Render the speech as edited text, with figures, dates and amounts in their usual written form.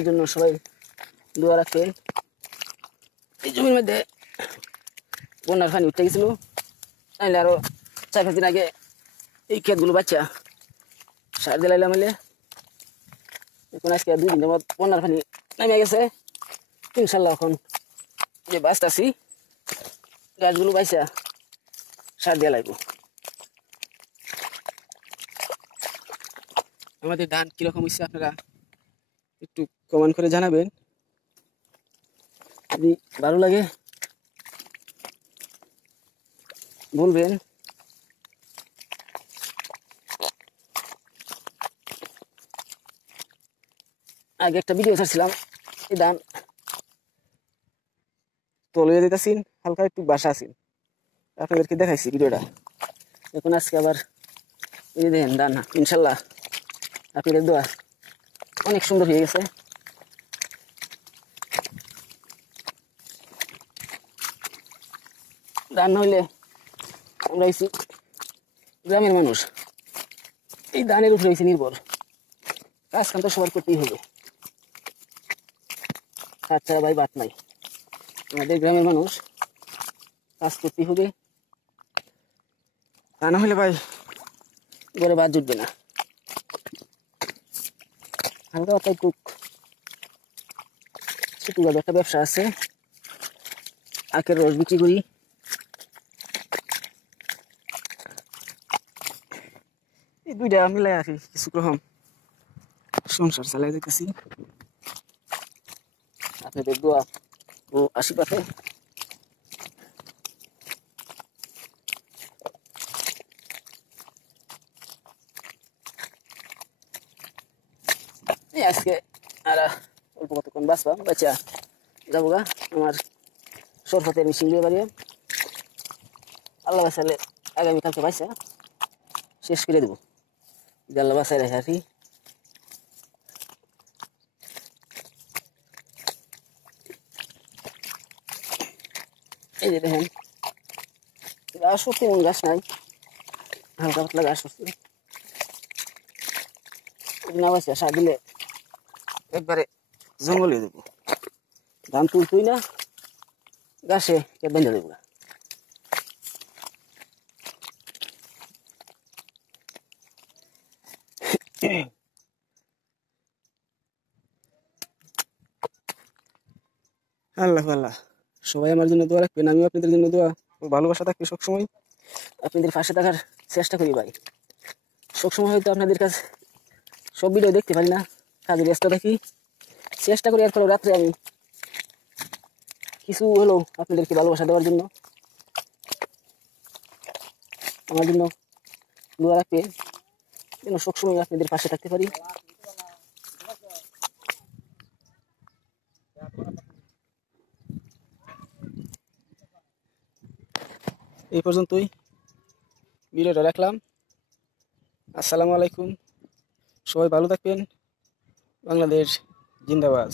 এই জন্য সবাই দোয়া রাখবেন। এই জমির মধ্যে বন্যার পানি উঠে গেছিল, নাইলে আরো 4-5 দিন আগে এই ক্ষেতগুলো বাচ্চা সার দিলাইলাম। হইলে এখন আজকে 2 দিন যাবত বন্যার পানি নামে গেছে। ইনশাল্লাহ এখন যে বাঁচতাছি গাছগুলো বাইসা সার দিয়ে লাগবো। আমাদের ধান কিরকম হচ্ছে আপনারা একটু কমেন্ট করে জানাবেন। যদি ভালো লাগে বলবেন। আগে একটা ভিডিও ছাড়ছিলাম, এই ধান তলে যেতেছি, হালকা একটু বাসা আছি, আপনাদেরকে দেখাইছি ভিডিওটা। এখন আজকে আবার এই দেখেন ধান ইনশাল্লাহ আপনাদের দোয়া অনেক সুন্দর হয়ে গেছে। ধান না হইলে আমরা হয়েছি গ্রামের মানুষ, এই ধানের উপরে হয়েছে নির্ভর। কাজ কাম তো সবার করতেই হবে, কাজ ছাড়া ভাই বাদ নাই। আমাদের গ্রামের মানুষ কাজ করতেই হবে, তা না হলে ভাই ঘরে বাদ জুটবে না। হালকা অর্থাৎ ছোটভাবে একটা ব্যবসা আছে, আখের রস বিক্রি করি। এই দুইটা মিলাই আর কি কিছু রকম সংসার চালাই যেতেছি আপনাদের দোয়া ও আশীর্বাদে। আজকে আর অল্প কতক্ষণ বাঁচবাম, বাচ্চা যাবো গা আমার সরফতের মিশিং দিয়ে বাড়িয়ে। আল্লাহ বাঁচালে আগামীকালকে বাঁচা শেষ করে দেবো, আল্লাহ বাঁচাই রাখে আর কি। এই যে দেখেন গাছ সত্যি এমন গাছ নাই, হালকা পাতলা গাছ হচ্ছে না, বাঁচা সার দিলে একবারে জঙ্গল হয়ে দেবো। ধান তুলতুই না, গাছে বেঁধে দেবো। আল্লাহ আল্লাহ সবাই আমার জন্য দোয়া রাখবেন, আমিও আপনাদের জন্য দোয়া ভালোবাসা থাকবে সবসময়। আপনাদের পাশে থাকার চেষ্টা করি ভাই। সবসময় হয়তো আপনাদের কাছে সব ভিডিও দেখতে পারি না, কাজে ব্যস্ত থাকি, চেষ্টা করি এরপরেও রাত্রে আমি কিছু হলেও আপনাদেরকে ভালোবাসা দেওয়ার জন্য। আমার জন্য দোয়া রাখবে যেন সবসময় আপনাদের পাশে থাকতে পারি। এই পর্যন্তই ভিডিওটা রাখলাম। আসসালামু আলাইকুম, সবাই ভালো থাকবেন। বাংলাদেশ জিন্দাবাদ।